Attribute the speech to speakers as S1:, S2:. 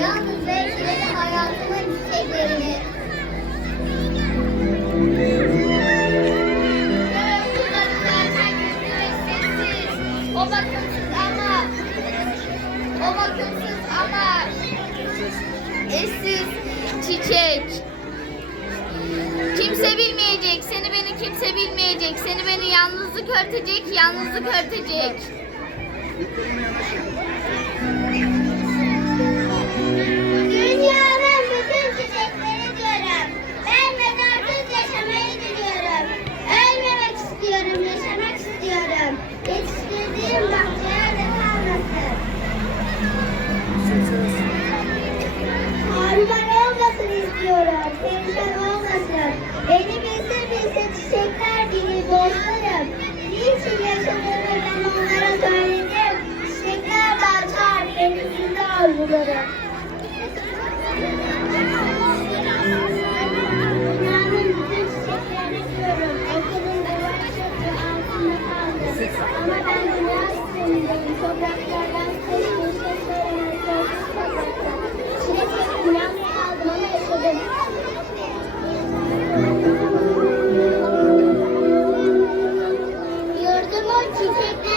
S1: Yalnız belki de hayatımın çiçeklerini. O bakımsız ama o bakımsız ama eşsiz çiçek. Kimse bilmeyecek, seni beni kimse bilmeyecek, seni beni yalnızlık örtecek, yalnızlık örtecek.
S2: Perişan olmasın. Beni bilse bilse çiçekler gibi dostlarım. Niçin yaşadığımı ben onlara söyledim. Çiçekler de açar benim yüzde arzularım. Dünyanın bütün çiçeklerini duvar çöpü altında. Ama ben dünya sistemindeyim. Topraklardan take